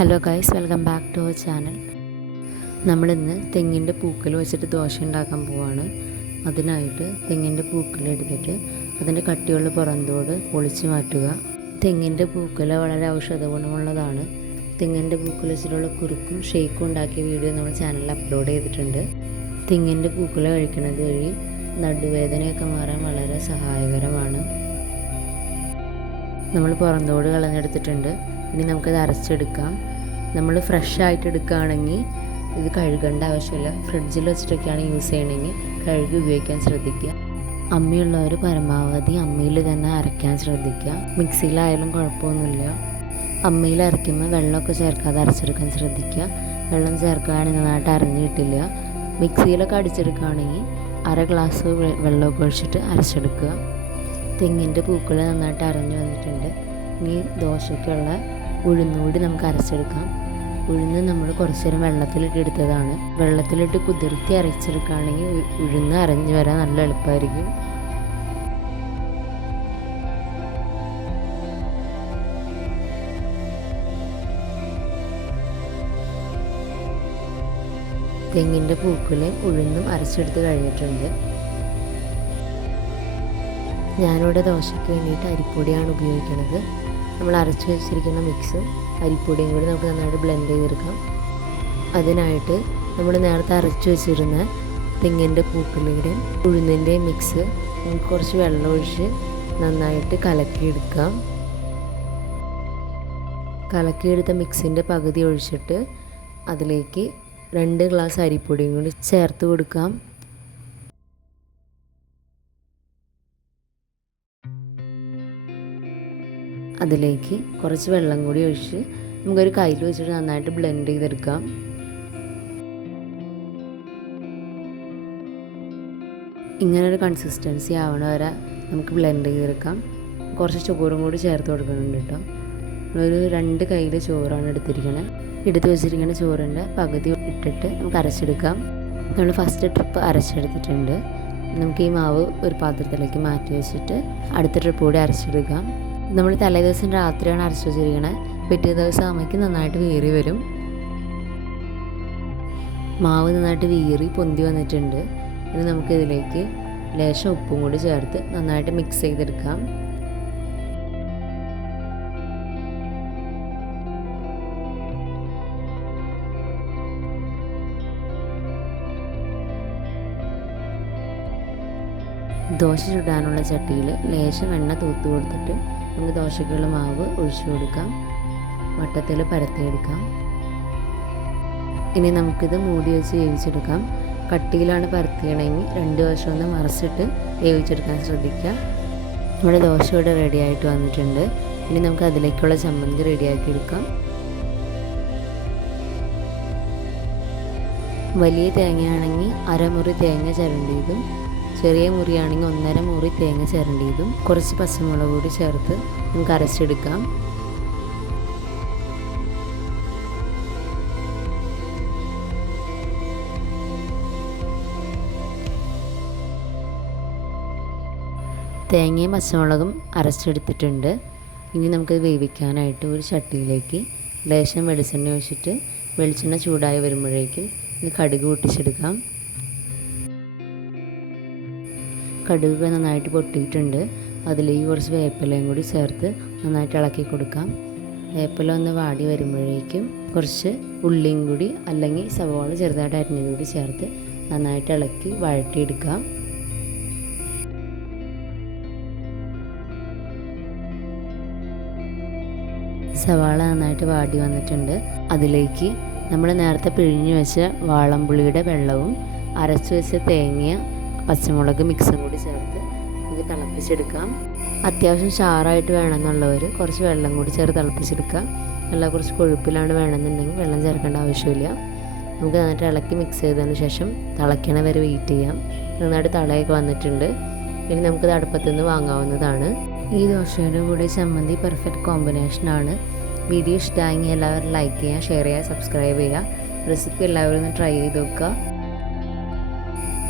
Hello guys welcome back to our channel നമ്മളിന്ന് തെങ്ങിന്റെ പൂക്കൽ വെച്ചിട്ട് ദോശ ഉണ്ടാക്കാൻ പോവാണ്. അതിനായിട്ട് തെങ്ങിന്റെ പൂക്കലെടുത്തിട്ട് അതിന്റെ കട്ടിയുള്ള പുറന്തോട് പൊളിച്ച് മാറ്റുക. തെങ്ങിന്റെ പൂക്കൽ വളരെ ഔഷധ ഗുണമുള്ളതാണ്. തെങ്ങിന്റെ പൂക്കൽ വെച്ചിട്ടുള്ള കുറുക്കും ഷെയ്ക്കും ഉണ്ടാക്കിയ വീഡിയോ നമ്മൾ ചാനലിൽ അപ്ലോഡ് ചെയ്തിട്ടുണ്ട്. തെങ്ങിന്റെ പൂക്കൽ കഴിക്കുന്നത് വഴി നടുവേദനയൊക്കെ മാറാൻ വളരെ സഹായകരമാണ്. നമ്മൾ പുറന്തോട് കളഞ്ഞെടുത്തിട്ടുണ്ട്. ഇനി നമുക്കത് അരച്ചെടുക്കാം. നമ്മൾ ഫ്രഷ് ആയിട്ട് എടുക്കുകയാണെങ്കിൽ ഇത് കഴുകേണ്ട ആവശ്യമില്ല. ഫ്രിഡ്ജിൽ വെച്ചിട്ടൊക്കെയാണ് യൂസ് ചെയ്യണമെങ്കിൽ കഴുകി ഉപയോഗിക്കാൻ ശ്രദ്ധിക്കുക. അമ്മയുള്ളവർ പരമാവധി അമ്മയിൽ തന്നെ അരയ്ക്കാൻ ശ്രദ്ധിക്കുക. മിക്സിയിലായാലും കുഴപ്പമൊന്നുമില്ല. അമ്മയിൽ അരയ്ക്കുമ്പോൾ വെള്ളമൊക്കെ ചേർക്കാതെ അരച്ചെടുക്കാൻ ശ്രദ്ധിക്കുക. വെള്ളം ചേർക്കുകയാണെങ്കിൽ നന്നായിട്ട് അരഞ്ഞിട്ടില്ല മിക്സിയിലൊക്കെ അടിച്ചെടുക്കുകയാണെങ്കിൽ അര ഗ്ലാസ് വെള്ളമൊക്കെ ഒഴിച്ചിട്ട് അരച്ചെടുക്കുക. തെങ്ങിന്റെ പൂക്കൾ നന്നായിട്ട് അരഞ്ഞു വന്നിട്ടുണ്ട്. ഇനി ദോശയ്ക്കുള്ള ഉഴുന്നുകൂടി നമുക്ക് അരച്ചെടുക്കാം. ഉഴുന്ന് നമ്മൾ കുറച്ച് നേരം വെള്ളത്തിലിട്ട് എടുത്തതാണ്. വെള്ളത്തിലിട്ട് കുതിർത്തി അരച്ചെടുക്കുകയാണെങ്കിൽ ഉഴുന്ന് അരഞ്ഞു വരാൻ നല്ല എളുപ്പമായിരിക്കും. തെങ്ങിന്റെ പൂക്കളെ ഉഴുന്നും അരച്ചെടുത്ത് കഴിഞ്ഞിട്ടുണ്ട്. ഞാനിവിടെ ദോശയ്ക്ക് വേണ്ടിയിട്ട് അരിപ്പൊടിയാണ് ഉപയോഗിക്കുന്നത്. നമ്മൾ അരച്ച് വെച്ചിരിക്കുന്ന മിക്സ് അരിപ്പൊടിയും കൂടി നമുക്ക് നന്നായിട്ട് ബ്ലെൻഡ് ചെയ്തെടുക്കാം. അതിനായിട്ട് നമ്മൾ നേരത്തെ അരച്ച് വെച്ചിരുന്ന തെങ്ങിന്റെ പൂക്കളുടെ ഉഴുന്നിന്റെ മിക്സ് കുറച്ച് വെള്ളമൊഴിച്ച് നന്നായിട്ട് കലക്കിയെടുക്കാം. കലക്കിയെടുത്ത മിക്സിന്റെ പകുതി ഒഴിച്ചിട്ട് അതിലേക്ക് രണ്ട് ഗ്ലാസ് അരിപ്പൊടിയും കൂടി ചേർത്ത് കൊടുക്കാം. അതിലേക്ക് കുറച്ച് വെള്ളം കൂടി ഒഴിച്ച് നമുക്കൊരു കയ്യിൽ വെച്ചിട്ട് നന്നായിട്ട് ബ്ലെൻഡ് ചെയ്തെടുക്കാം. ഇങ്ങനൊരു കൺസിസ്റ്റൻസി ആവണ വരെ നമുക്ക് ബ്ലെൻഡ് ചെയ്തെടുക്കാം. കുറച്ച് ചോറും കൂടി ചേർത്ത് കൊടുക്കുന്നുണ്ട് കേട്ടോ. ഒരു രണ്ട് കയ്യിൽ ചോറാണ് എടുത്തിരിക്കുന്നത് എടുത്ത് വെച്ചിരിക്കുന്ന ചോറിന്റെ പകുതി ഇട്ടിട്ട് നമുക്ക് അരച്ചെടുക്കാം. നമ്മൾ ഫസ്റ്റ് ട്രിപ്പ് അരച്ചെടുത്തിട്ടുണ്ട്. നമുക്ക് ഈ മാവ് ഒരു പാത്രത്തിലേക്ക് മാറ്റി വെച്ചിട്ട് അടുത്ത ട്രിപ്പ് കൂടി അരച്ചെടുക്കാം. നമ്മൾ തലേദിവസം രാത്രിയാണ് അരച്ചു വെച്ചിരിക്കണത് പിറ്റേ ദിവസം അമ്മയ്ക്ക് നന്നായിട്ട് വീറി വരും. മാവ് നന്നായിട്ട് വീറി പൊന്തി വന്നിട്ടുണ്ട്. ഇനി നമുക്കിതിലേക്ക് ലേശം ഉപ്പും കൂടി ചേർത്ത് നന്നായിട്ട് മിക്സ് ചെയ്തെടുക്കാം. ദോശ ചുടാനുള്ള ചട്ടിയിൽ ലേശം എണ്ണ തൂത്ത് കൊടുത്തിട്ട് നമുക്ക് ദോശക്കുള്ള മാവ് ഒഴിച്ചു കൊടുക്കാം. വട്ടത്തിൽ പരത്തിയെടുക്കാം ഇനി നമുക്കിത് മൂടി വെച്ച് വേവിച്ചെടുക്കാം. കട്ടിയിലാണ് പരത്തിയണമെങ്കിൽ രണ്ട് വശം ഒന്ന് മറച്ചിട്ട് വേവിച്ചെടുക്കാൻ ശ്രദ്ധിക്കുക നമ്മുടെ ദോശ ഇവിടെ റെഡി ആയിട്ട് വന്നിട്ടുണ്ട്. ഇനി നമുക്ക് അതിലേക്കുള്ള ചമ്മന്തി റെഡിയാക്കി എടുക്കാം. വലിയ തേങ്ങയാണെങ്കിൽ അരമുറി തേങ്ങ ചിരണ്ടിയതും ചെറിയ മുറിയാണെങ്കിൽ ഒന്നര മുറി തേങ്ങ ചേരേണ്ടതും കുറച്ച് പച്ചമുളക് കൂടി ചേർത്ത് നമുക്ക് അരച്ചെടുക്കാം. തേങ്ങയും പച്ചമുളകും അരച്ചെടുത്തിട്ടുണ്ട്. ഇനി നമുക്കത് വേവിക്കാനായിട്ട് ഒരു ചട്ടിയിലേക്ക് ലേശം വെളിച്ചെണ്ണ ഒഴിച്ചിട്ട് വെളിച്ചെണ്ണ ചൂടായി വരുമ്പോഴേക്കും ഇത് കടുക് പൊട്ടിച്ചെടുക്കാം. കടുക് നന്നായിട്ട് പൊട്ടിയിട്ടുണ്ട്. അതിലേക്ക് കുറച്ച് വേപ്പിലയും കൂടി ചേർത്ത് നന്നായിട്ട് ഇളക്കി കൊടുക്കാം. വേപ്പില ഒന്ന് വാടി വരുമ്പോഴേക്കും കുറച്ച് ഉള്ളിയും കൂടി അല്ലെങ്കിൽ സവാള ചെറുതായിട്ട് അരിഞ്ഞതും കൂടി ചേർത്ത് നന്നായിട്ട് ഇളക്കി വഴറ്റിയെടുക്കാം. സവാള നന്നായിട്ട് വാടി വന്നിട്ടുണ്ട്. അതിലേക്ക് നമ്മൾ നേരത്തെ പിഴിഞ്ഞു വെച്ച വാളംപുളിയുടെ വെള്ളവും അരച്ചു വെച്ച തേങ്ങ പച്ചമുളക് മിക്സും കൂടി ചേർത്ത് നമുക്ക് തിളപ്പിച്ചെടുക്കാം. അത്യാവശ്യം ചാറായിട്ട് വേണമെന്നുള്ളവർ കുറച്ച് വെള്ളം കൂടി ചേർത്ത് തിളപ്പിച്ചെടുക്കാം. നല്ല കുറച്ച് കൊഴുപ്പിലാണ് വേണമെന്നുണ്ടെങ്കിൽ വെള്ളം ചേർക്കേണ്ട ആവശ്യമില്ല. നമുക്ക് നന്നായിട്ട് ഇളക്കി മിക്സ് ചെയ്തതിന് ശേഷം തിളയ്ക്കണ വരെ വെയിറ്റ് ചെയ്യാം. നന്നായിട്ട് തളയൊക്കെ വന്നിട്ടുണ്ട്. ഇനി നമുക്ക് അടുപ്പത്തു നിന്ന് വാങ്ങാവുന്നതാണ്. ഈ ദോശയുടെ കൂടെ ചമ്മന്തി പെർഫെക്റ്റ് കോമ്പിനേഷനാണ് വീഡിയോ ഇഷ്ടമായെങ്കിൽ എല്ലാവരും ലൈക്ക് ചെയ്യുക ഷെയർ ചെയ്യുക സബ്സ്ക്രൈബ് ചെയ്യുക. റെസിപ്പി എല്ലാവരും ഒന്ന് ട്രൈ ചെയ്ത് നോക്കുക.